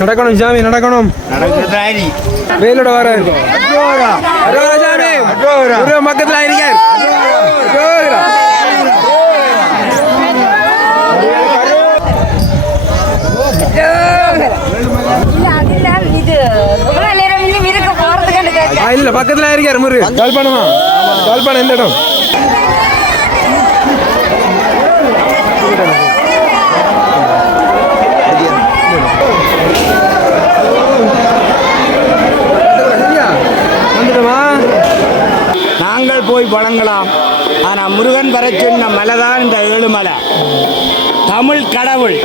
நடக்கணும் சாமி நடக்கணும். வேலோட வர சாமி பக்கத்துல இருக்கார். இல்ல பக்கத்துல இருக்காரு முரு. யாழ்ப்பாணமா? யாழ்ப்பாணம் எந்த இடம்? நாங்கள் போய் வழங்கலாம். ஆனால் முருகன் வர சொன்ன மலைதான் இந்த ஏழுமலை. தமிழ் கடவுள்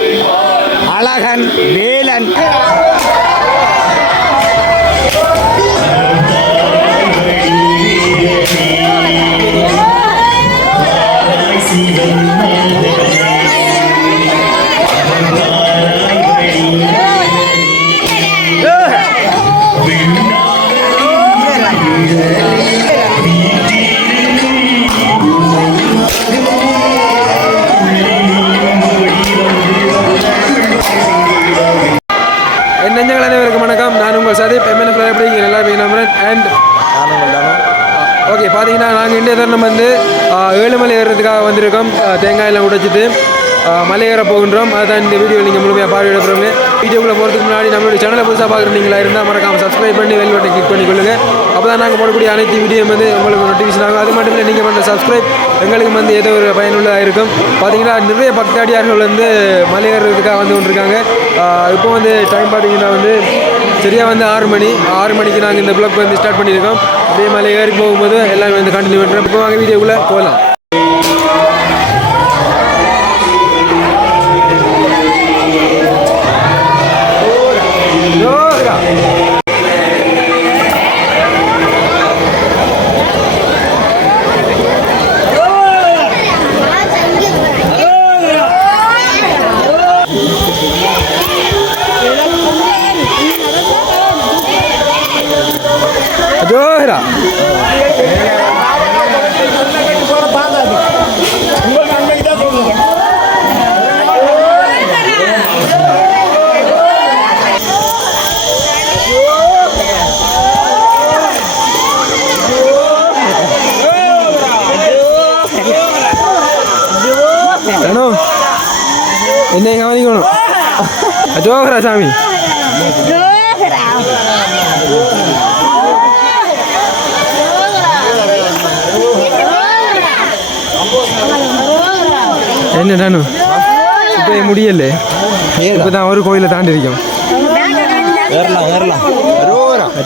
அழகன் வேலன். நெஞ்சங்கள் அனைவருக்கும் வணக்கம். நான் உங்கள் சதீப். எம்என்எஃப் எப்படி எல்லாருமே நம்புறேன். அண்ட் ஓகே பார்த்தீங்கன்னா நாங்கள் இன்றைய தருணம் வந்து ஏழுமலை ஏறுறதுக்காக வந்திருக்கோம். தேங்காயெல்லாம் உடைச்சிட்டு மலை ஏற போகின்றோம். அதுதான் இந்த வீடியோ நீங்கள் முழுமையாக பார்வையிட போகிறோங்க. வீடியோக்குள்ளே போகிறதுக்கு முன்னாடி நம்மளுடைய சேனலை புதுசாக பார்க்குறீங்களா இருந்தால் மறக்காமல் சப்ஸ்கிரைப் பண்ணி வெல் பட்டனை கிளிக் பண்ணிக்கொள்ளுங்கள். அப்போ தான் நாங்கள் போடக்கூடிய அனைத்து வீடியோ வந்து உங்களுக்கு நோட்டிஃபிகேஷன் ஆகும். அது மட்டும் இல்லை நீங்கள் பண்ணுற சப்ஸ்கிரைப் எங்களுக்கு வந்து ஏதோ ஒரு பயனுள்ளதாக இருக்கும். பார்த்தீங்கன்னா நிறைய பக்தாடியார்கள் வந்து மலை ஏறுறதுக்காக வந்து கொண்டிருக்காங்க. இப்போ வந்து டைம் பார்த்தீங்கன்னா வந்து சரியாக வந்து 6 மணிக்கு நாங்கள் இந்த ப்ளாக் வந்து ஸ்டார்ட் பண்ணியிருக்கோம். அப்படியே மலை ஏறி போகும்போது எல்லாமே வந்து கண்டினியூ பண்ணுறோம். இப்போ வாங்க வீடியோக்குள்ளே போகலாம். ஜோஹரா என்னை கவனிக்கணும். ஜோஹரா சாமி என்ன நானும் இப்போ முடியல. இப்போதான் ஒரு கோயிலை தாண்டி இருக்கோம்.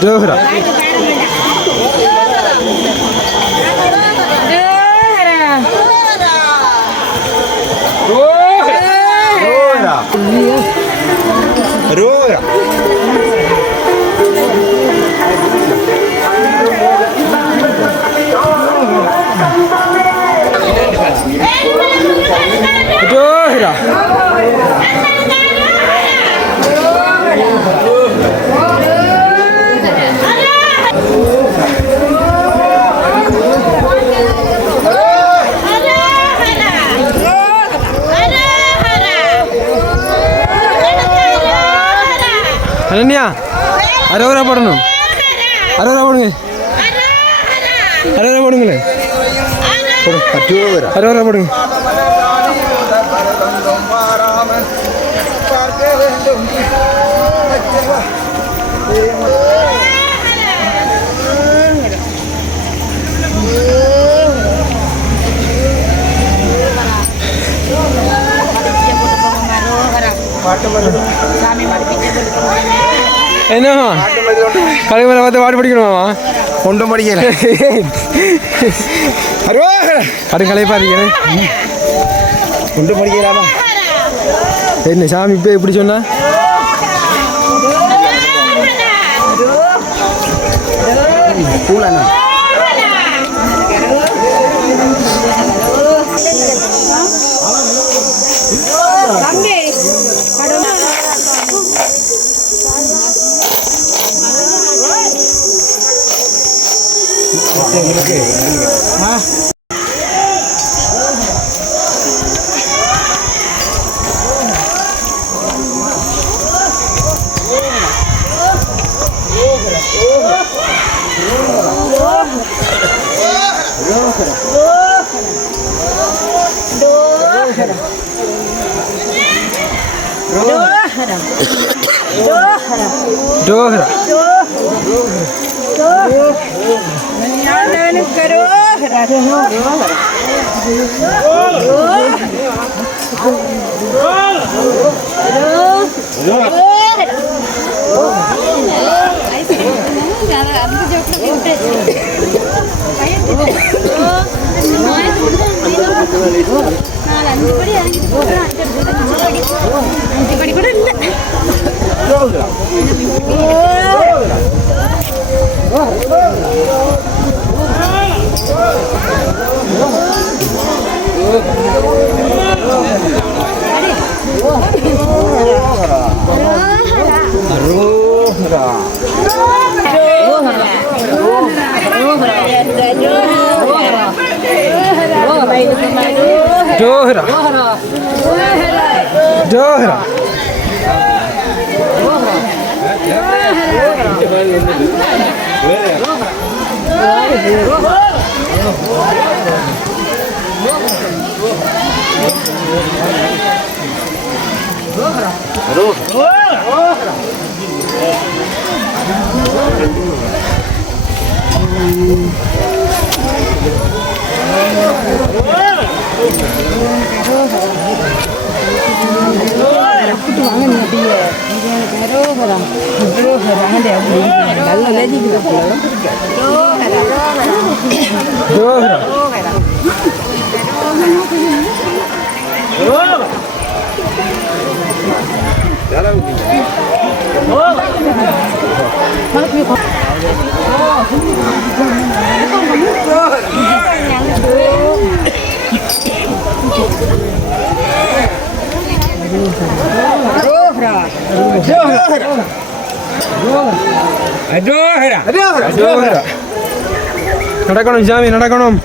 ஜோஹரா அனன்யா அரோரா போடணும். அரோரா போடுங்க. அரோரா போடுங்களேன். அரோரா போடுங்க. என்ன கலைமலை பார்த்து பாட்டு படிக்கணுமாமா? ஒன்றும் படிக்கல. கடும் கலைப்பா இருக்கிறேன். ஒன்றும் படிக்கலாமா? என்ன சாமி இப்போ எப்படி சொன்னா? ஜோஹரா அஞ்சு படி கூட இல்லை. ஜோஹரா ஜோஹரா ஜோஹரா நடக்கணும் சாமி நடக்கணும்.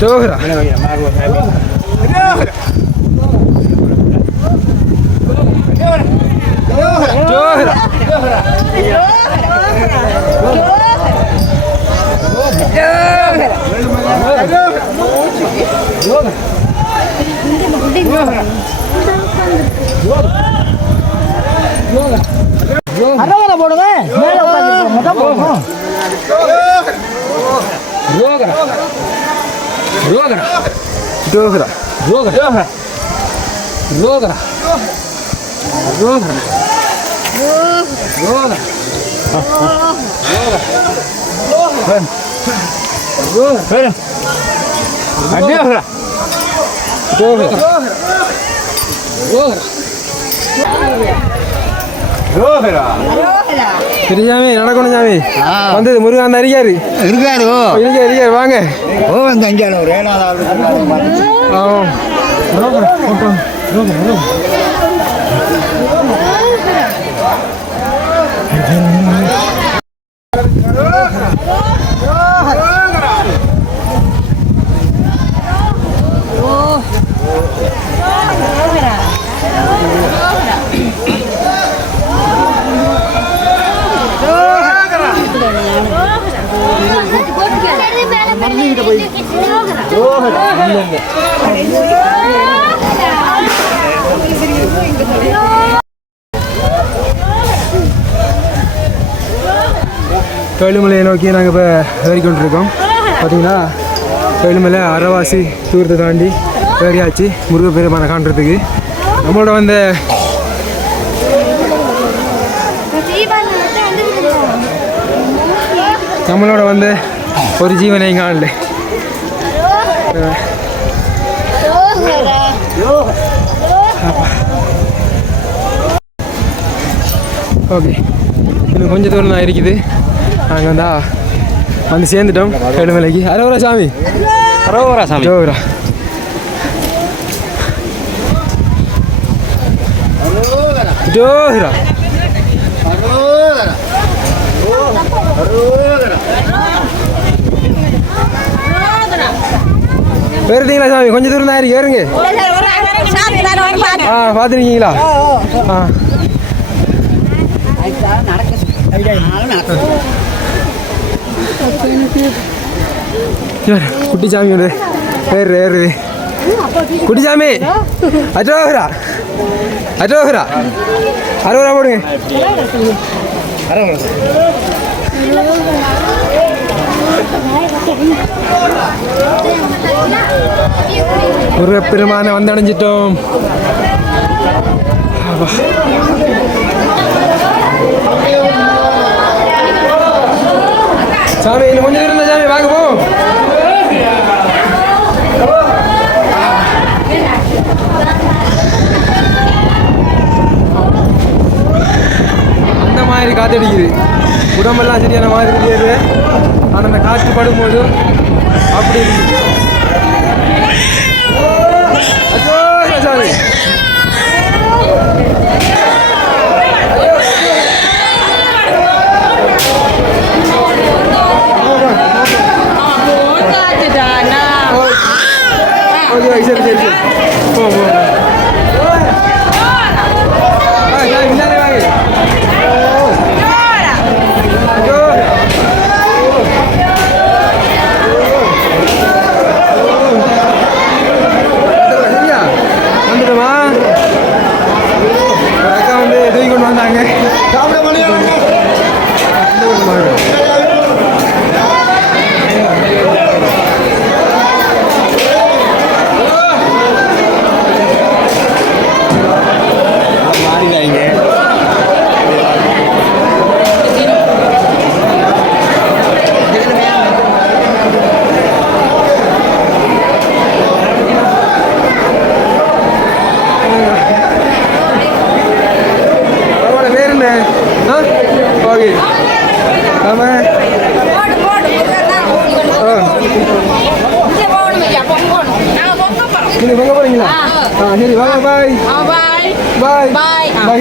ஜோஹரா ஜோஹரா போடுங்க ஜோஹரா சாமி நடக்கணும் சாமி. வந்தது முருகன் அந்த அறிக்காரு இருக்காரு வாங்க. வேலுமலையை நோக்கி நாங்கள் இப்போ ஏறிக்கொண்டிருக்கோம். பார்த்தீங்கன்னா வேலுமலை அரைவாசி தூரத்தை தாண்டி ஏறியாச்சு முருகப்பெருமானை காண்றதுக்கு. நம்மளோட வந்த ஒரு ஜீவனை காணல. ஓகே, இன்னும் கொஞ்சம் தூரம் தான் இருக்குது. நாங்கள் வந்து சேர்ந்துட்டோம் வேலுமலைக்கு. அரோரா சாமி, அரோகரா சாமி. ஜோஹரா ஜோஹரா ஏறுறீங்களா சாமி? கொஞ்சம் தூரம் தான் இருக்கு, ஏறுங்க. பார்த்துருக்கீங்களா? குட்டி சாமி ஏறுது. குட்டிசாமி அரோகரா அரோகரா அரோகரா போடுங்க முருகப்பெருமானை வந்தடைஞ்சிட்டோம். சாமி இன்னும் கொஞ்சம் இருந்த சாமி வாங்க போ. அந்த மாதிரி காத்தடிக்குது, உடம்பெல்லாம் சரியான மாதிரி தெரியாது. ஆனால் அந்த காற்று படும்போது அப்படி இருக்குது. சாமி ஓகே சரி சரி சரி போ போ பின்னாடி வாங்க. சரியா வந்துடுமா? ஒரு அக்கா வந்து தூக்கி கொண்டு வந்தாங்க. ஓகே நம்ம நீங்கள் பொங்க போகிறீங்களா? சரி வாங்க. Bye bye bye bye.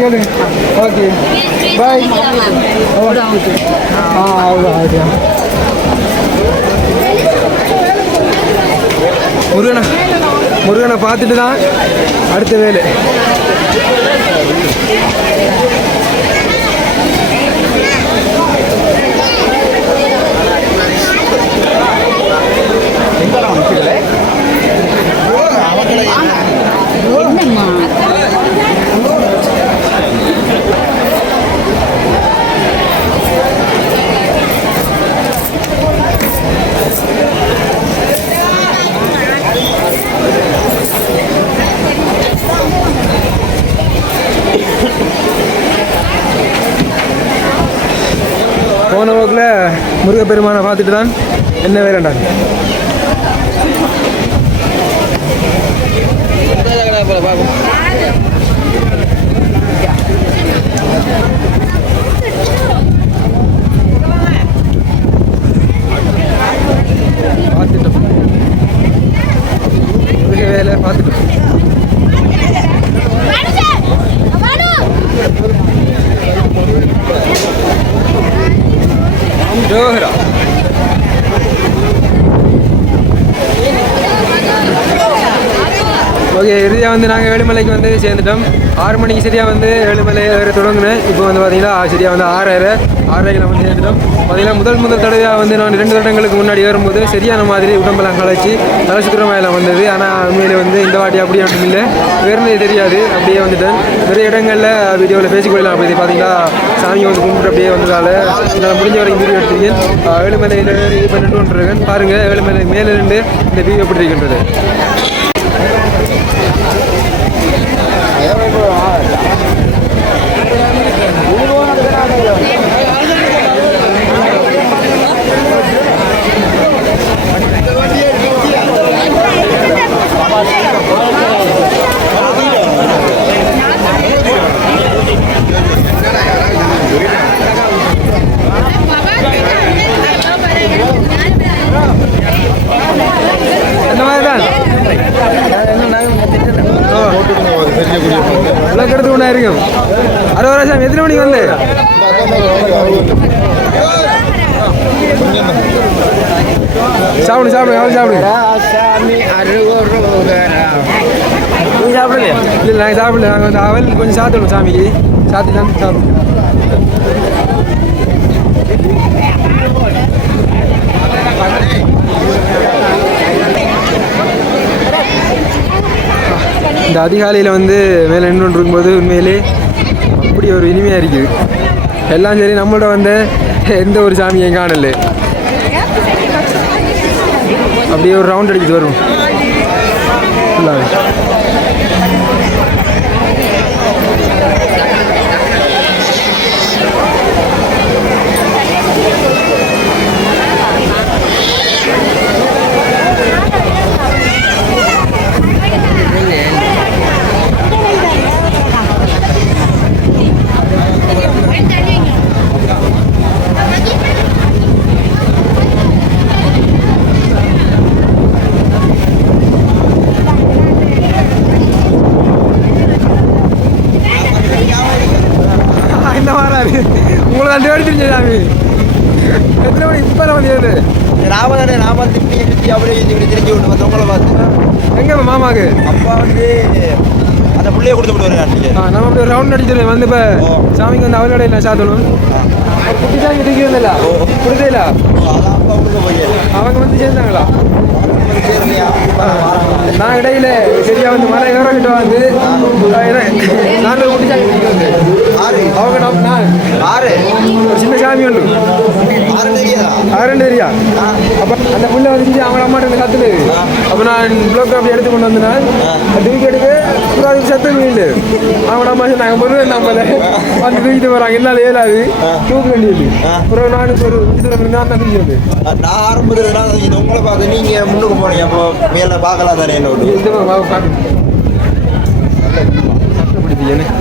Okay bye. அவ்வளோ முருகனை பார்த்துட்டு தான் அடுத்த வேலை. போன போக்கில் முருகப்பெருமானை பார்த்துட்டு தான் என்ன வேலைண்டாங்க. பார்த்துட்டோம் வேலை பார்த்துட்டோம். ஜோஹரா ஓகே இறுதியாக வந்து நாங்கள் ஏழுமலைக்கு வந்து சேர்ந்துட்டோம். 6 மணிக்கு சரியாக வந்து ஏழுமலை ஏற தொடங்கினேன். இப்போ வந்து பார்த்தீங்கன்னா சரியாக வந்து 6:30 வந்து சேர்ந்துட்டோம். பார்த்தீங்கன்னா முதல் தடவையாக வந்து நான் 2 வருடங்களுக்கு முன்னாடி ஏறும்போது சரியான மாதிரி உடம்பெல்லாம் களைச்சி தலை சுத்திரமாயெல்லாம் வந்தது. ஆனால் உண்மையிலே வந்து இந்த வாட்டி அப்படியே ஒன்றும் இல்லை, வேறுனே தெரியாது, அப்படியே வந்துட்டேன். நிறைய இடங்களில் வீடியோவில் பேசிக்கொள்ளலாம். அப்படி பார்த்தீங்கன்னா சாமி வந்து கும்பிட்டு அப்படியே வந்ததால் நான் முடிஞ்ச வரைக்கும் வீடியோ எடுத்துருக்கேன். ஏழுமலையில் இது பண்ணிட்டு வந்துருக்கேன். பாருங்கள் ஏழுமலை மேலே இருந்து இந்த வீடியோ எப்படி இருக்கின்றது. அந்த மாதிரி தான் விளக்கெடுத்து ஒன்றா இருக்கும். 60 வருஷம் எத்தனை மணிக்கு வந்து சாப்பிடு சாப்பிடு அவள் சாப்பிடுங்க. நீ சாப்பிடலையா? இல்லை நாங்கள் சாப்பிடல. நாங்கள் வந்து அவள் கொஞ்சம் சாப்பிடணும் சாமிக்கு. சாப்பிட்டு தான் சாப்பிடுங்க. இந்த அதிகாலையில் வந்து மேலே நின்று இருக்கும்போது உண்மையிலே அப்படி ஒரு இனிமையாக இருக்குது. எல்லாம் சரி, நம்மளோட வந்து எந்த ஒரு சாமியும் காணல. அப்படியே ஒரு ரவுண்ட் அடிச்சுட்டு வரும் ஃபுல்லாகவே. இந்த மாதிரி உங்களுக்கு அந்த வேலை தெரிஞ்ச சாமி எத்தனை மணி இப்போ வந்து ஏது நாம திருப்பி அப்படியே தெரிஞ்சு விட்டு வந்து உங்களை பார்த்து எங்கே மாமாக்கு அப்பா வந்து அந்த பிள்ளைய கொடுத்து விட்டு வருவாங்க. நம்ம அப்படியே ரவுண்ட் அடிச்சிருவேன் வந்து இப்போ சாமிக்கு வந்து அவரோட இல்லை சாத்தணும். குட்டி சாமி தூக்கி வந்தில்ல கொடுத்தேல அதான் அப்பா உள்ள போய் அவங்க வந்து சேர்ந்தாங்களா? நான் இடையில சரியா வந்து மலை ஏறிட்டு வந்து நான் குட்டி சாமி தூக்கி வந்து அவங்க நான் ஆறு ஒரு சின்ன சாமி ஒன்று ஆரண்டு ஏரியா. அப்போ அந்த புள்ள வந்து அவங்க அம்மாட்ட இருந்து கத்துது. அப்போ நான் ப்ளோக் அப்படி எடுத்து கொண்டு வந்தேன். தூக்கி எடுக்க அதுக்கு சத்தம் இல்லை. அவங்க அம்மா நாங்கள் பொருள் நம்மள வந்து தூக்கிட்டு போகிறாங்க. என்னால் ஏழாது தூக்க வேண்டியது. அப்புறம் நானுக்கு ஒரு நான் தான் தூக்கி வந்து நான் ஆரம்பத்தில் உங்களை பார்த்து நீங்கள் முன்னுக்கு போனீங்க. அப்போ மேலே பார்க்கலாம் தானே என்னோட இந்த கஷ்டப்படுது எனக்கு.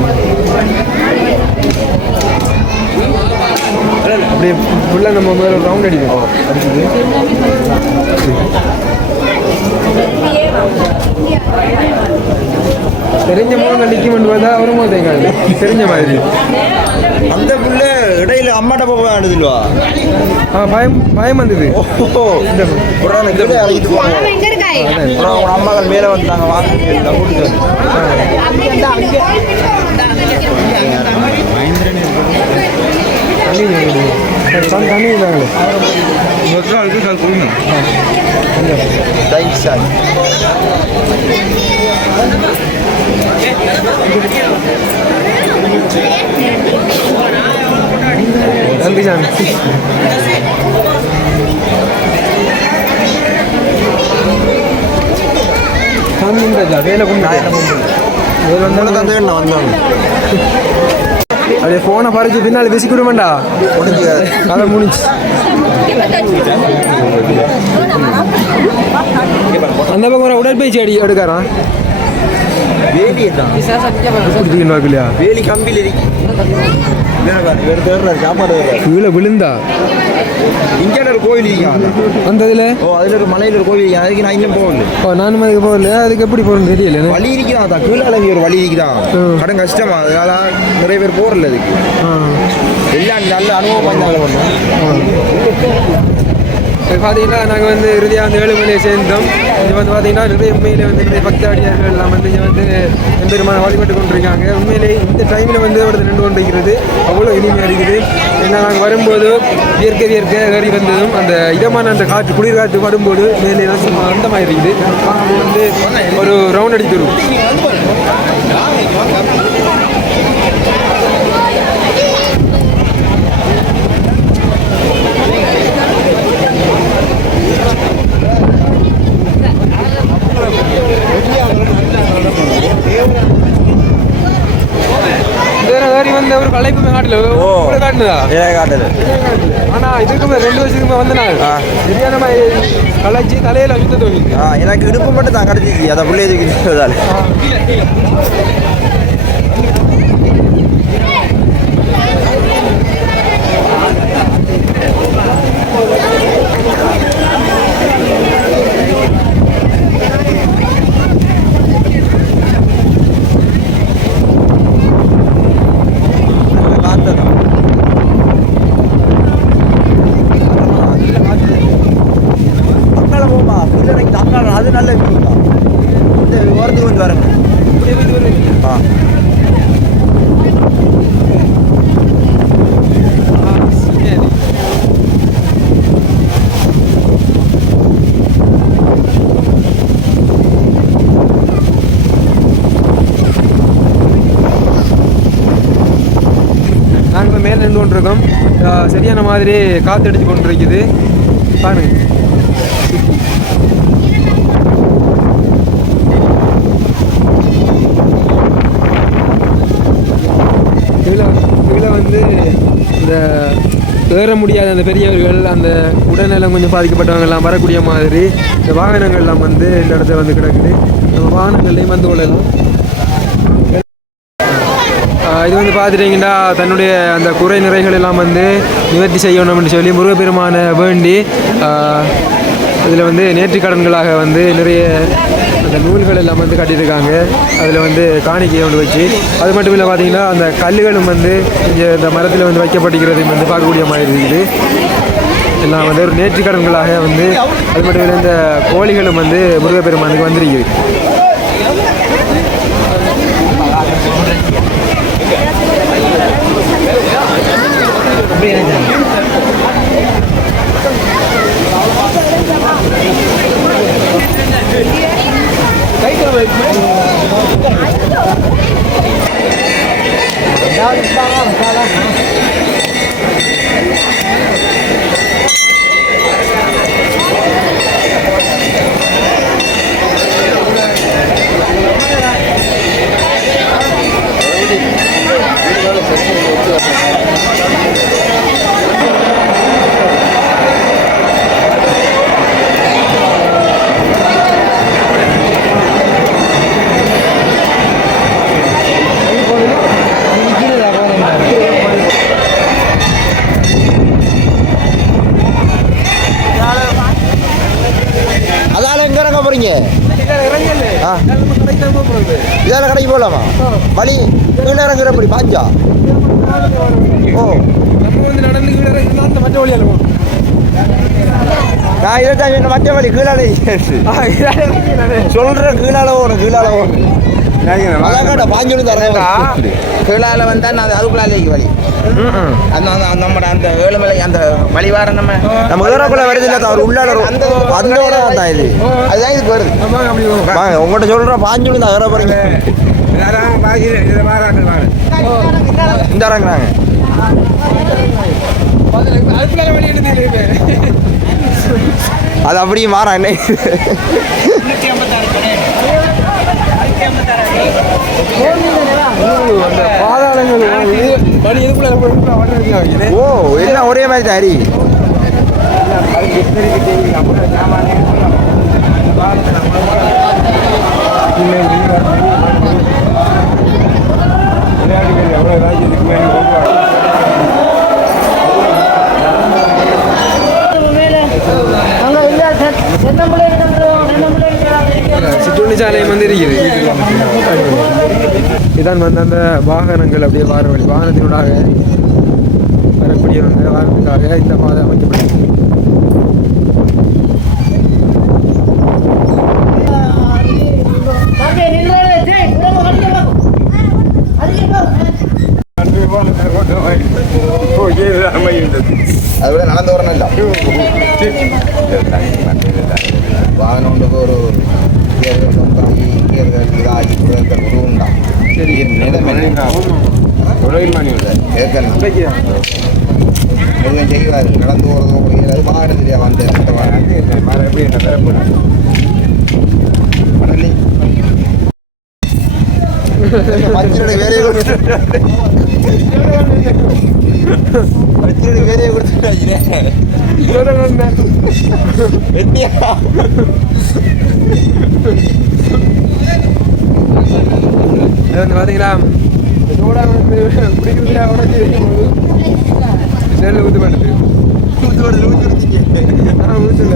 அப்படியே ஃபுல்லாக நம்ம மேலே ரவுண்ட் அடிக்கணும். அடிச்சது தெரிஞ்ச மூலம் நிற்கும் பார்த்தா அவரும் தேங்காது தெரிஞ்ச மாதிரி. அந்த புள்ள இடையில அம்மாட்ட போய் அழுதுல்வா. பயம் பயம் வந்தது. உங்க அம்மாக்கள் மேலே வந்துட்டாங்க வாங்க கூட்டிட்டு தண்ணி இல்லாங்களே தேங்க்ஸ் சார். நன்றி சாமி. சாமி வேலை கொண்டு வந்தோம் அப்படியே ஃபோனை பறிச்சு பின்னால் பேசிக்கிடுவேண்டா கதை முடிச்சு. அந்த பக்கம் உடற்பயிற்சி எடுக்காரான் வேலி இல்லையா வேலி கம்பியில் இருக்கு. சாப்பாடு கீழே விழுந்தா இங்கே ஒரு கோயில் அந்த இதில் அதில் ஒரு மலையில் ஒரு கோயில் அதுக்கு நான் இன்னும் போகல. நானும் அதுக்கு போகல. அதுக்கு எப்படி போகணும்னு தெரியல. வழி இருக்குதான் கீழே அளவி ஒரு வழி இருக்குதான் கடன் கஷ்டமா. அதனால நிறைய பேர் போகல அதுக்கு. எல்லாம் நல்ல அனுபவம் பண்ணாங்க ஒன்று. பார்த்தீங்கன்னா நாங்கள் வந்து இறுதியாக வந்து ஏழுமலையை சேர்ந்தோம். இது வந்து பார்த்தீங்கன்னா நிறைய உண்மையிலே வந்து நிறைய பக்தாடியார்கள் எல்லாம் வந்து இங்கே வந்து எம்பெருமான வழிபட்டு கொண்டிருக்காங்க. உண்மையிலே இந்த டைமில் வந்து அவரது நின்று கொண்டிருக்கிறது அவ்வளோ இனிமையாக இருக்குது. ஏன்னா நாங்கள் வரும்போது இயற்கை ஏறி வந்ததும் அந்த இதமான அந்த காற்று குளிர் காற்று வரும்போது மேலே அந்த மாதிரி இருக்குது. வந்து ஒரு ரவுண்ட் அடித்துடும். வந்து ஒரு கலைப்புமே காட்டல காட்டுனதா காட்டுது. ஆனால் இதுக்கு 2 வருஷத்துக்கு வந்து நான் சரியான கலைச்சி தலையில் சுத்த தோங்கி எனக்கு இடுப்பு மட்டும் தான் கிடச்சிச்சு. அதை பிள்ளை எதுக்குதால அது நல்ல விஷயம் தான். இந்த ஓரத்துக்கு வந்து வரேங்க. சரியான மாதிரி காற்றடிச்சு கொண்டிருக்குது பாருங்க. இதில் வந்து இந்த ஏற முடியாத அந்த பெரியவர்கள், அந்த உடல்நலம் கொஞ்சம் பாதிக்கப்பட்டவங்க எல்லாம் வரக்கூடிய மாதிரி இந்த வாகனங்கள்லாம் வந்து இந்த இடத்துல வந்து கிடக்குது. நம்ம வாகனங்கள்லையும் வந்து கொள்ளலாம். இது வந்து பார்த்துட்டிங்கன்னா தன்னுடைய அந்த குறை நிறைகள் எல்லாம் வந்து நிவர்த்தி செய்யணும்னு சொல்லி முருகப்பெருமான வேண்டி இதில் வந்து நேர்த்திக்கடன்களாக வந்து நிறைய அந்த நூல்கள் எல்லாம் வந்து கட்டியிருக்காங்க. அதில் வந்து காணிக்கையை கொண்டு வச்சு, அது மட்டும் இல்லை பார்த்தீங்கன்னா அந்த கல்லுகளும் வந்து கொஞ்சம் இந்த மரத்தில் வந்து வைக்கப்பட்டிருக்கிறது வந்து பார்க்கக்கூடிய மாதிரி இருக்குது. எல்லாம் வந்து ஒரு நேர்த்திக்கடன்களாக வந்து, அது மட்டும் இல்லை இந்த கோழிகளும் வந்து முருகப்பெருமானுக்கு வந்திருக்குது. இதால கடைக்கு போகலாமா? வழி கீழே இறங்குறப்படி பாஞ்சா? ஓ, நம்ம வந்து நடந்து கீழே இறங்கினா அந்த மற்ற வழியால் போகணும். நான் இதை தான் மற்ற வழி கீழால சொல்கிறேன். கீழால போகணும், கீழால போகணும். அதான் பாஞ்சொழி தரேன். கீழால வந்தால் நான் அதுக்குள்ளாலே வழி அந்த நம்ம அந்த ஏழுமலை அந்த வழிவார நம்ம ஏறக்குள்ள வருது இல்லை, அவர் உள்ளாட அதோட தான் இது. அதுதான் இதுக்கு வருது. வாங்க உங்கள்கிட்ட சொல்கிறேன், பாஞ்சொழி தான் ஏற போகிறீங்க. இந்த இறங்குறாங்க. அது அப்படியே மாறா என்ன ஓ, எல்லாம் ஒரே மாதிரி தான் ஹரி. சிற்றுண்டி சாலையம் வந்து இருக்குது. இதான் வந்து அந்த வாகனங்கள் அப்படியே வார வழி, வாகனத்தினூடாக வரக்கூடியவங்க வாகனத்துக்காக இந்த பாதை அமைக்கப்பட்டது. அதுவிட நடந்து வரணும் இல்லை வாகனம் ஒன்றுக்கு ஒரு இதாகி உருவுண்டா. சரி, முருகன் செய்வார். நடந்து போகிறதோ முடியாது, வாகனம் தெரியா வந்து கடலி மச்சனுடைய வேலையை வேலையை கொடுத்துட்டாங்க. வந்து பார்த்தீங்கன்னா பிடிக்கிறதுல உடச்சி செல்லில் ஊற்று பண்ணுது. ஊற்றுல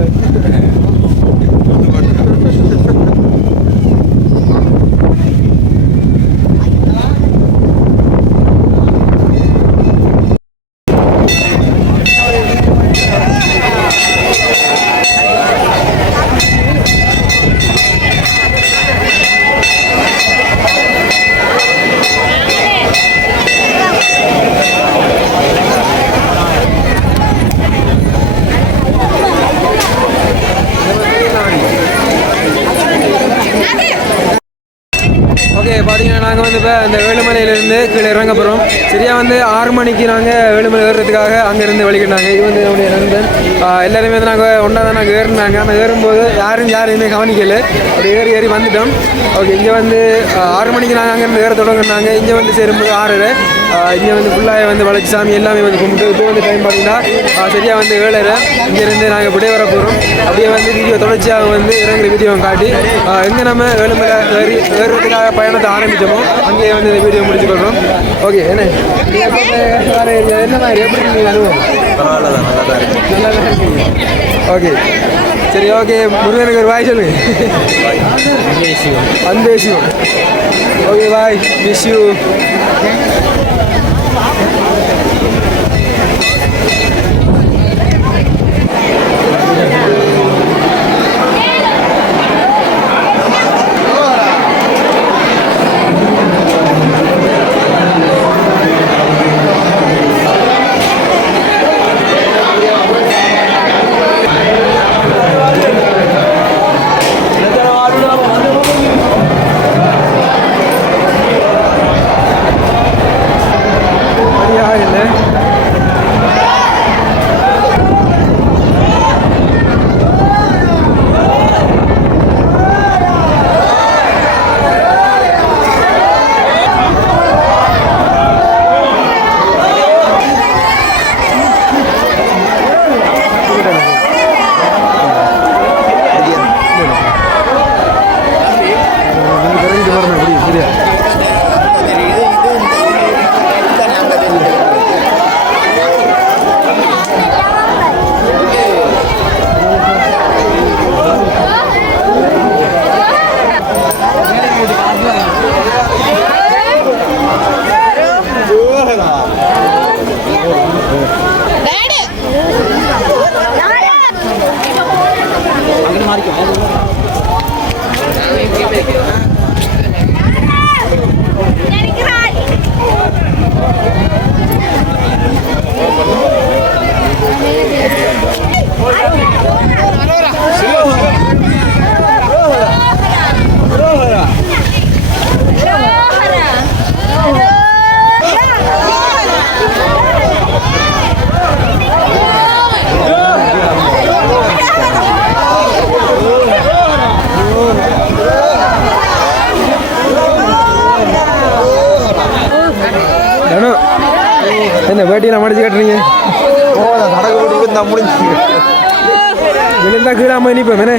பார்த்தீங்கன்னா நாங்கள் வந்து இப்போ இந்த ஏழுமலையிலேருந்து கீழே இறங்க போகிறோம். சரியாக வந்து 6 மணிக்கு நாங்கள் ஏழுமலை ஏறுறதுக்காக அங்கேருந்து வலிக்கிட்டாங்க. இது வந்து என்னுடைய நண்பன். எல்லாருமே வந்து நாங்கள் ஒன்றா தான் நாங்கள் ஏறினாங்க. ஆனால் ஏறும்போது யாரையுமே கவனிக்கலை. அப்படி ஏறி வந்துட்டோம். ஓகே, இங்கே வந்து 6 மணிக்கு நாங்கள் அங்கேருந்து ஏற தொடங்கினாங்க. இங்கே வந்து சேரும்போது 6:30. இங்கே வந்து ஃபுல்லாக வந்து வளைச்சி சாமி எல்லாமே வந்து கும்பிட்டு இப்போ வந்து டைம் பார்த்தீங்கன்னா சரியாக வந்து 7:30. இங்கேருந்து நாங்கள் இப்படியே வர போகிறோம். அப்படியே வந்து வீடியோ தொடர்ச்சியாக வந்து இறங்குற வீடியோ காட்டி எங்கே நம்ம ஏழுமலை ஏறுறதுக்காக பயணத்தை ஆரம்பித்தோமோ அங்கேயே வந்து இந்த வீடியோ முடிச்சுக்கொள்கிறோம். ஓகே, என்ன என்ன மாதிரி எப்படி இருக்கீங்க அனுபவம்? பரவாயில்ல தான், நல்லா தான் இருக்கு. நல்லா தான் இருக்கீங்க. ஓகே, சரி. ஓகே, முருகனுக்கு ஒரு வாய் சொல்லுங்க. அன்பேசியம். Okay, bye. Wish you. என்ன வேட்டியெல்லாம் மடிச்சு கட்டுறீங்க? விழுந்தா கீழாம இனிப்போம் என்ன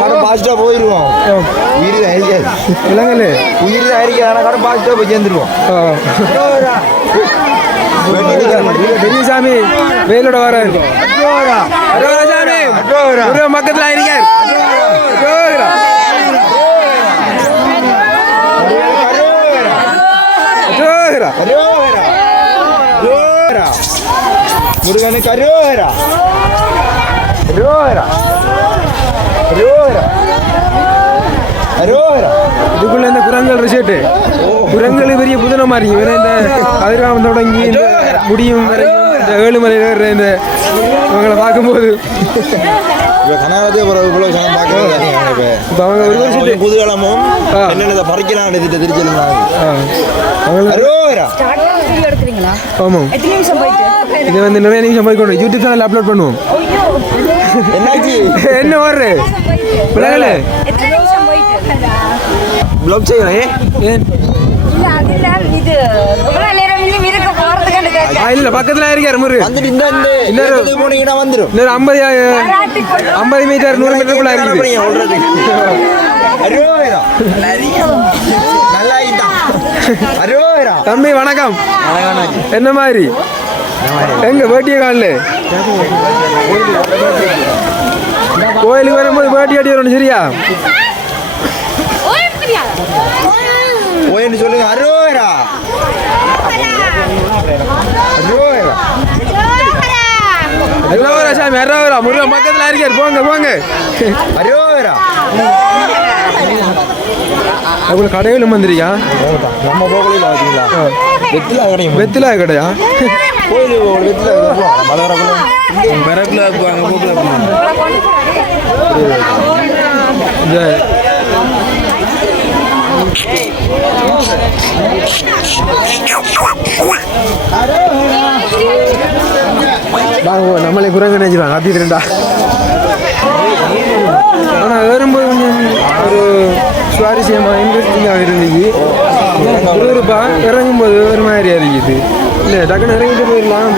கடன் பாசிட்டா போயிடுவோம். உயிர் அரிக்காது விலங்கல் உயிர் அரிக்காது. ஆனால் கடன் பாசிட்டா போய் சேர்ந்துருவோம். பெரியசாமி வெயிலோட வர சாமி பக்கத்தில் இருக்கார். முருகனுக்கு அரோகரா அரோகரா அரோகரா அரோகரா. இதுக்குள்ள இந்த குரங்கல் ரிசர்ட் குரங்கல் பெரிய புதின மாதிரி வேற இந்த கதிர்காமம் தொடங்கி இந்த முடியும் இந்த ஏழுமலை வேற இந்த இவங்களை பார்க்கும்போது கனகாலத்தே இவ்வளவு சனம் பார்க்கறது. இப்போ அவங்க ஒரு வருஷத்துக்கு புதுகாலமும் என்னென்ன பறிக்கலாம் திருச்சிருந்தாங்க. ஆமாம், இது வந்து நிறைய நிமிஷம் போய்க்கணும். யூடியூப் சேனல் அப்லோட் பண்ணுவோம். என்னாச்சு என்ன வர்ற பிள்ளைகள ப்ளாக் செய்யலாம். ஏன் இல்ல பக்கத்துல இருக்காரு முரு வந்துட்டு போனீங்கன்னா வந்துடும். 50 மீட்டர் 100 மீட்டருக்குள்ள இருக்குது. தம்பி வணக்கம். என்ன மாதிரி எங்க வேட்டிய காணல? கோயிலுக்கு வரும்போது வேட்டி அடி வரணும். சரியா ஓய்னு சொல்லுங்க. அரோகரா அரோகரா அரோகரா சாமி அரோகரா. முருகன் பக்கத்துல இருக்காரு. போங்க போங்க. அரோகரா அவங்க கடையிலும் வந்துருக்கா? நம்ம போகலையில் பார்த்தீங்களா? வெத்திலா கிடைக்கும். வெத்திலா கடையா? கோயில் வெத்திலா மலரக்குள்ள மிரக்குல வைப்பாங்க. போக்குல நம்மளே குரங்கு நினைச்சிருவாங்க அப்படி இருந்தா. ஆனால் ஏறும்போது கொஞ்சம் ஒரு சுவாரஸ்யமாக இன்ட்ரெஸ்டிங்காக இருந்துச்சு. விறுவிறுப்பா இறங்கும்போது ஒரு மாதிரியா இருக்குது. இல்லை டக்குன்னு இறங்கிட்டு போயிடலாம்.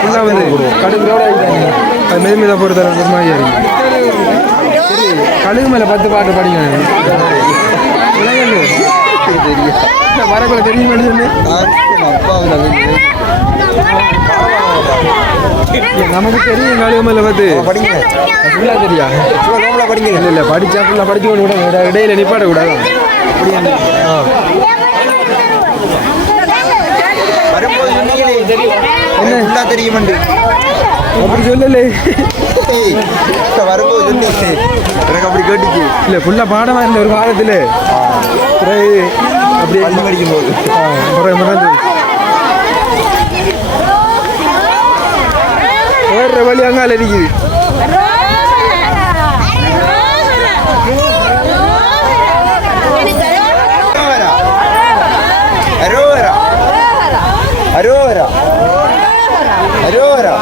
ஃபுல்லாக வந்து கடுகு ரோட ஆகிட்டாங்க. அது மெதுமெதாக பொறுத்த ஒரு மாதிரியா இருக்குது. கடுகு மேலே 10 பாட்டு படிக்கணும். வரக்குள்ள தெரியுமா நமக்கு தெரியும் கழுகு மேலே பார்த்து ஃபுல்லாக தெரியா படிக்க இல்லை படித்தா ஃபுல்லாக படிச்சு கொண்டு விட இடையில நிப்பாட கூடாது. என்ன தெரியும் அப்படி சொல்லலை வரும்போது எனக்கு அப்படி கேட்டுச்சு. இல்லை ஃபுல்லாக பாடமாக இருந்த ஒரு காலத்தில் அப்படி பள்ளி படிக்கும் போது வேற வழி அங்கால இருக்குது. அரோரா அரோரா அரோரா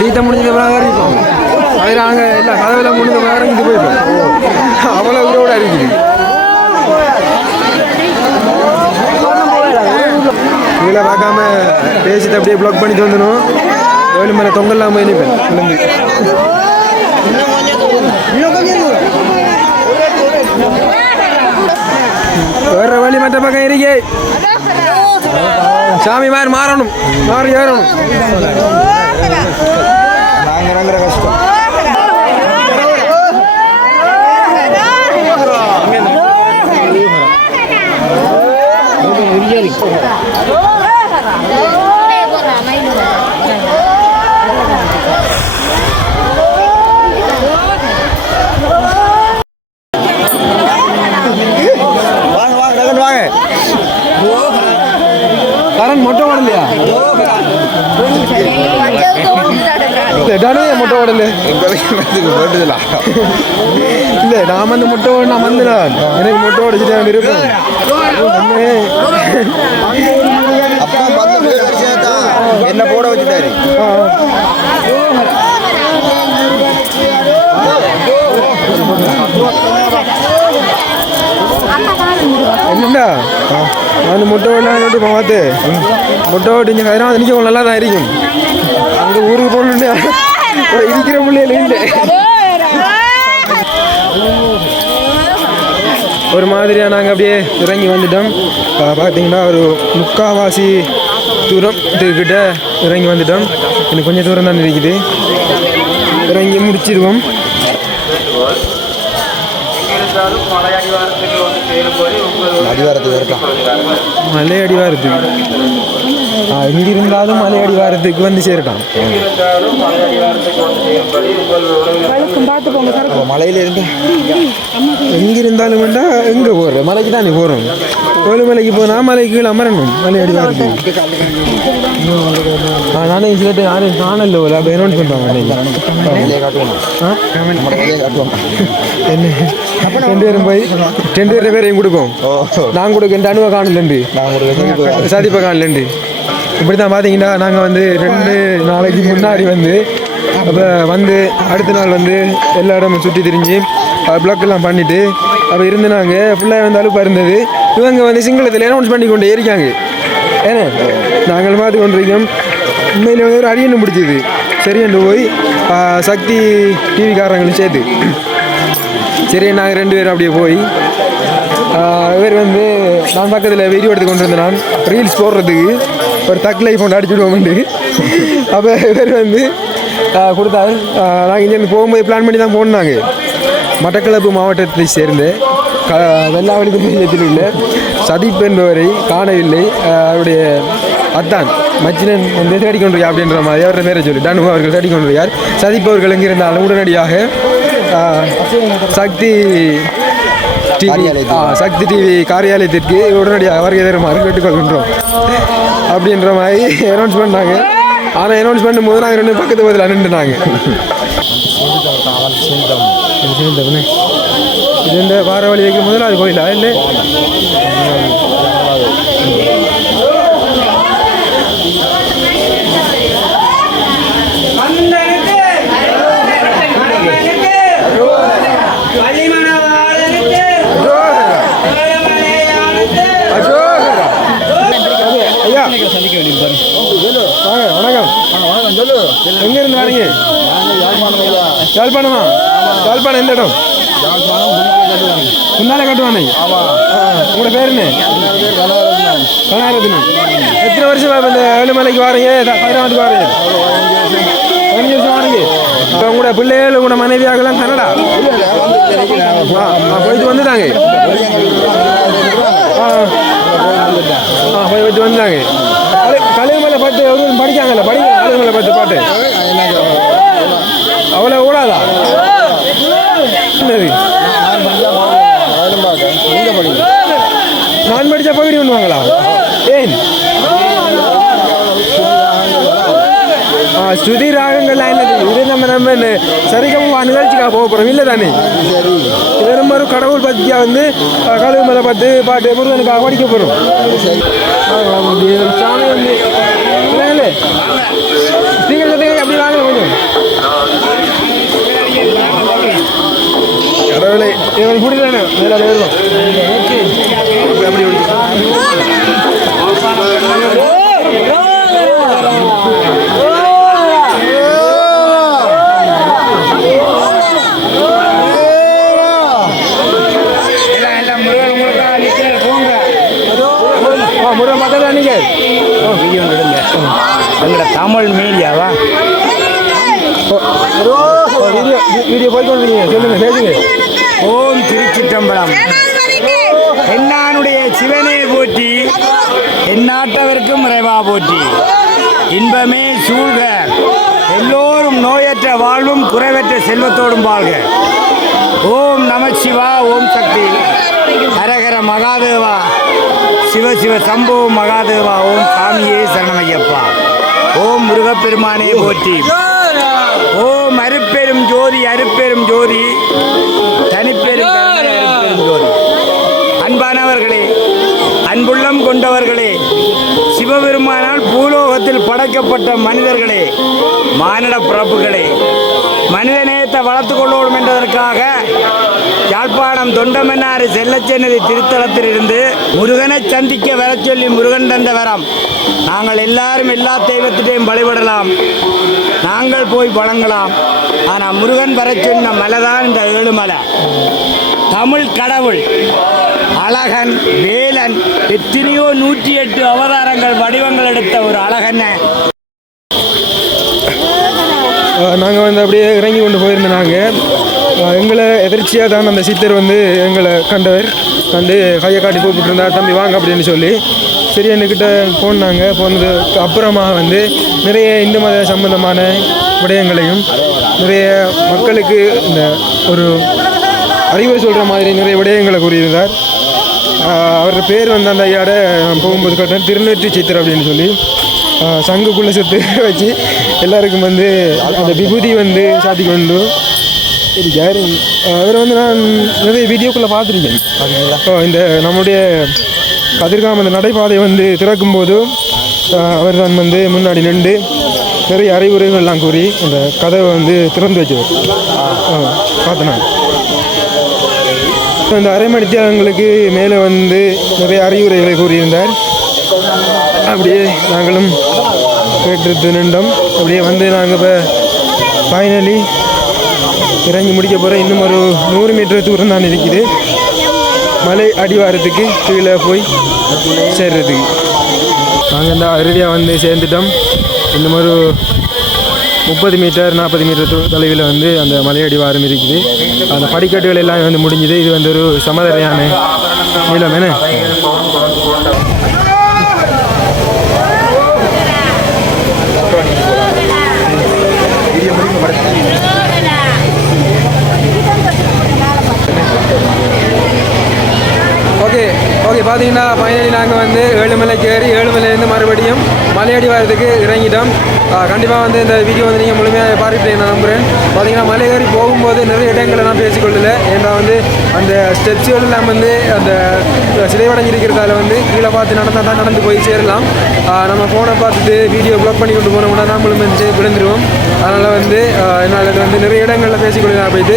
தீத்த முடிஞ்ச இருக்கும். அதில் நாங்கள் இல்லை கதவில் முடிஞ்ச இறங்கிட்டு போயிருக்கோம். அவ்வளோ உயிரோட இருக்குது. இதில் பார்க்காம பேசிட்டு அப்படியே பிளாக் பண்ணிட்டு வந்துடும். ஏழு மேலே தொங்கல்லாம் போய் நிற்பேன் விழுந்து. வேற வழி மற்ற பக்கம் இருக்கே. சாமி மாதிரி மாறணும், மாறி ஏறணும். நாங்கள் இறங்குற கஷ்டம். கரண் மொட்டை ஓடலையா? மொட்டை ஓடல இல்லை நான் வந்து மொட்டை ஓட நான் வந்துடான். எனக்கு மொட்டை ஓடிச்சுட்டு இருப்பேன். என்ன போட வச்சுட்டாரு. என்னண்டா அந்த முட்டை ஓடலாம் பார்த்து முட்டை ஓட்டி இங்கே கதிராக நிற்க நல்லா தான் இருக்கும். அங்கே ஊருக்கு போகணுன்னு இருக்கிற பிள்ளையில இல்லை. ஒரு மாதிரியாக நாங்கள் அப்படியே இறங்கி வந்துட்டோம். பார்த்தீங்கன்னா ஒரு முக்கால்வாசி தூரம் கிட்ட இறங்கி வந்துட்டோம். எனக்கு கொஞ்சம் தூரம் தான் இருக்குது. இறங்கி முடிச்சிடுவோம். மலை அடிவாரத்துக்கு எங்கிருந்தாலும் மலை அடிவாரத்துக்கு வந்து சேரட்டான். மலையிலிருந்து எங்கிருந்தாலும் வேண்டா எங்கே போடுற மலைக்கு தான் நீ போகிறோம். கோயில் மலைக்கு போனால் மலைக்கு கீழே அமரணும். மலை அடிவாரத்துக்கு நானே சிலட்டு யாரும் காணல போல அப்போ அனௌன்ஸ் பண்ணுவாங்க. என்ன 2 பேரும் போய் 2 பேரையும் கொடுப்போம். நான் கொடுக்க எந்த அணுவை காணலண்டு சதிப்பை காணலண்டு. இப்படி தான் பார்த்தீங்கன்னா நாங்கள் வந்து 2 நாளைக்கு முன்னாடி வந்து அப்போ வந்து அடுத்த நாள் வந்து எல்லா இடமும் சுற்றி திரிஞ்சு பிளாக்கெல்லாம் பண்ணிவிட்டு அப்போ இருந்து நாங்கள் ஃபுல்லாக வந்து அலுப்பாக இருந்தது. இவங்க வந்து சிங்களத்தில் அனௌன்ஸ் பண்ணி கொண்டே இருக்காங்க. ஏன்னா நாங்கள் பார்த்து கொண்டிருக்கோம். உண்மையிலே வந்து ஒரு அரியணம் பிடிச்சிது. சரியண்டு போய் சக்தி டிவிக்காரங்களும் சேர்த்து சரி நாங்கள் 2 பேரும் அப்படியே போய் இவர் வந்து நான் பக்கத்தில் வீடியோ எடுத்து கொண்டு வந்தேன். நான் ரீல்ஸ் போடுறதுக்கு ஒரு தக்கில் ஃபோன் அடிச்சுடுவோம்ண்டு. அப்போ இவர் வந்து கொடுத்தாரு. நாங்கள் இங்கேருந்து போகும்போது பிளான் பண்ணி தான் போனாங்க. மட்டக்களப்பு மாவட்டத்தை சேர்ந்து வெள்ளாவளி பிரதேசத்தில் உள்ள சதீப் என்பவரை காணவில்லை. அவருடைய அத்தான் மச்சினன் வந்து தேடிக்கொண்டிருக்கார் அப்படின்ற மாதிரி அவருடைய பேரை சொல்லி தனு அவர்கள் தேடிக்கொண்டிருக்கார். சதீப் அவர்கள் எங்கிருந்தாலும் உடனடியாக சக்தி டிவி காரியாலயத்திற்கு உடனடியாக வருகை தருமாறு கேட்டுக்கொள்கின்றோம் அப்படின்ற மாதிரி அனௌன்ஸ் பண்ணாங்க. ஆனால் அனௌன்ஸ் பண்ணும்போது நாங்கள் 2 பக்கத்து பதில் நின்றுனாங்க. இது இந்த பாரவழி வைக்கும் முதலாவது கோயிலா இல்லை? வணக்கம். சொல்லு, எங்க இருந்து வரீங்க? யாழ்ப்பாணமா? யாழ்ப்பாணம் எந்த இடம்? முன்னாலே கட்டுவானே. உங்களோட பேர் என்ன? கனகரத்னம். எத்தனை வருஷமா இந்த ஏழுமலைக்கு வாரீங்க? 15 வாரீங்க? 15 வருஷம் வாரீங்க. இப்போ உங்களோட பிள்ளைகள் உங்களோட மனைவியாகலாம் கனடா போயிட்டு வந்துட்டாங்க. போய் வச்சு வந்தாங்க. கழுகுமலை பாட்டு எவ்வளோ படிக்காங்கல்ல? கழுகுமலை பாட்டு அவ்வளோ ஓடாதா? நான் படித்தா பகுதி பண்ணுவாங்களா? ஏன் ஸ்ருதி ராகங்கள்லாம் என்னது? இது நம்ம சரிகமா நிகழ்ச்சிக்காக போக போகிறோம் இல்லை தானே? இது ரொம்ப ஒரு கடவுள் பற்றியாக வந்து கழுகுமலை பாட்டு முருகனுக்காக படிக்க போகிறோம். சாமி வந்து நீங்கள் அப்படி வாங்க கொஞ்சம் கடவுளை இவன் பிடிக்கல மேலே வருவோம். அப்படி முருகன் பார்த்தா நீங்கள் எங்களோட தமிழ் மீடியாவா வீடியோ போய்கொண்டிருக்கீங்க. சொல்லுங்க, பேசுங்க. ஓம் திருச்சிற்றம்பலம். என்னானுடைய சிவனே போற்றி, எந்நாட்டவர்க்கும் இறைவா போற்றி. இன்பமே சூழ்க, எல்லோரும் நோயற்ற வாழ்வும் குறைவற்ற செல்வத்தோடும் வாழ்க. ஓம் நமசிவா, ஓம் சக்தி, ஹரஹர மகாதேவா, சிவசிவ சம்போ மகாதேவா, ஓம் சாமியே சரணமையப்பா. ஓம் முருகப்பெருமானே போற்றி. ஓம் அருப்பெரும் ஜோதி, அருப்பெரும் ஜோதி, தனிப்பெரும் கருணை, அருப்பெரும் ஜோதி. அன்பானவர்களே, அன்புள்ளம் கொண்டவர்களே, சிவபெருமானால் பூலோகத்தில் படைக்கப்பட்ட மனிதர்களே, மானிட பிறப்புகளே, மனிதநேயத்தை வளர்த்து கொள்ளோடும் என்பதற்காக யாழ்ப்பாணம் தொண்டமன்னாறு செல்லச்சென்னதி திருத்தலத்தில் இருந்து முருகனை சந்திக்க வர சொல்லி முருகன் தந்த வரம். நாங்கள் எல்லாரும் எல்லா தெய்வத்திட்டையும் வழிபடலாம், நாங்கள் போய் வணங்கலாம். ஆனால் முருகன் வர சொன்ன மலைதான் இந்த ஏழுமலை. தமிழ் கடவுள் அழகன், வேலன், எத்தனையோ 108 அவதாரங்கள் வடிவங்கள் எடுத்த ஒரு அழகனை நாங்கள் வந்து அப்படியே இறங்கி கொண்டு போயிருந்தோம். நாங்கள் எங்களை எதிர்ச்சியாக தான் அந்த சித்தர் வந்து எங்களை கண்டவர் கண்டு கையை காட்டி கூப்பிட்டுருந்தார், தம்பி வாங்க அப்படின்னு சொல்லி. சரி, என்கிட்ட போனாங்க. போனதுக்கு அப்புறமா வந்து நிறைய இந்து மத சம்பந்தமான விடயங்களையும் நிறைய மக்களுக்கு இந்த ஒரு அறிவுரை சொல்கிற மாதிரி நிறைய விடயங்களை கூறியிருந்தார். அவரோட பேர் வந்து அந்த ஐயாட போகும்போது கேட்டேன், திருநெற்றி சித்தர் அப்படின்னு சொல்லி சங்குக்குள்ளே சுற்று வச்சு எல்லாருக்கும் வந்து அந்த விபூதி வந்து சாத்தி கொண்டு இருக்கார். அவரை வந்து நான் நிறைய வீடியோக்குள்ளே பார்த்துருக்கேன். இந்த நம்முடைய கதிர்காம அந்த நடைபாதை வந்து திறக்கும்போது அவர் தான் வந்து முன்னாடி நின்று நிறைய அறிவுரைகள்லாம் கூறி அந்த கதவை வந்து திறந்து வச்சவர் பார்த்தேன் நான். இந்த அரை மணி தியாகங்களுக்கு மேலே வந்து நிறைய அறிவுரைகளை கூறியிருந்தார். அப்படியே நாங்களும் கேட்டு நின்றோம். அப்படியே வந்து நாங்கள் இப்போ ஃபைனலி இறங்கி முடிக்க போகிறோம். இன்னும் ஒரு 100 மீட்டர் தூரம் தான் இருக்குது மலை அடிவாரத்துக்கு கீழே போய் சேர்றதுக்கு. நாங்கள் இந்த அறுதியாக வந்து சேர்ந்துட்டோம். இன்னும் ஒரு 30 மீட்டர் 40 மீட்டர் தொலைவில் வந்து அந்த மலையடிவாரம் இருக்குது. அந்த படிக்கட்டுகள் எல்லாம் வந்து முடிஞ்சுது. இது வந்து ஒரு சமதரையான நீளம் என்ன. ஓகே ஓகே பார்த்தீங்கன்னா ஃபைனலி நாங்கள் வந்து ஏழுமலைக்கு ஏறி ஏழுமலையிலேருந்து மறுபடியும் மலையடி வாரத்துக்கு இறங்கிட்டோம். கண்டிப்பாக வந்து இந்த வீடியோ வந்து நீங்கள் முழுமையாக பார்த்துட்டு நான் நம்புகிறேன். பார்த்தீங்கன்னா மலை ஏறி போகும்போது நிறைய இடங்களை நான் பேசிக்கொள்ளலை. ஏன்னா வந்து அந்த ஸ்டெப்ஸுகள் எல்லாம் வந்து அந்த சிதைவடைஞ்சிருக்கிறதால வந்து கீழே பார்த்து நடந்தால் தான் நடந்து போய் சேரலாம். நம்ம ஃபோனை பார்த்துட்டு வீடியோ ப்ளாக் பண்ணி கொண்டு போனோம்னா நம்மளும் வந்து விழுந்துருவோம். அதனால் வந்து என்னால் இது வந்து நிறைய இடங்களில் பேசிக்கொள்ளலாம் போயிட்டு.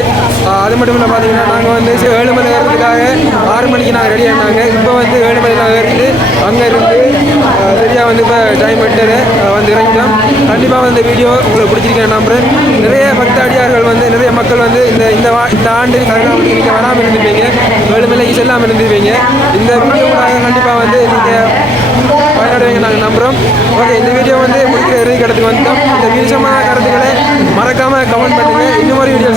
அது மட்டும் இல்லை பார்த்தீங்கன்னா நாங்கள் வந்து ஏழுமலை ஏறதுக்காக 6 மணிக்கு நாங்கள் ரெடி ஆனாங்க. இப்போ வந்து ஏழுமலையில் ஏறிட்டு அங்கே இருந்து சரியாக வந்து இப்போ டைம் எட்டரை வந்து இறங்கிட்டோம். கண்டிப்பாக வந்து வீடியோ உங்களுக்கு பிடிச்சிருக்கேன் நம்புறேன். நிறைய பக்தாடியார்கள் வந்து நிறைய மக்கள் வந்து இந்த ஆண்டு கருணாமூர்த்தி நீங்கள் வராமல் இருந்துருப்பீங்க, ஏழுமலைக்கு செல்லாமல் இருந்துருப்பீங்க. இந்த வீடியோவுக்காக கண்டிப்பாக வந்து நீங்கள் பயனடைவீங்க நாங்கள் நம்புகிறோம். ஓகே, இந்த வீடியோ வந்து முடிக்கிற இறுதி கடத்துக்கு வந்துட்டோம். இந்த வீடியோ சம்பந்தமான கருத்துக்களை மறக்காமல் கமெண்ட் பண்ணுங்கள். இன்னும் ஒரு வீடியோ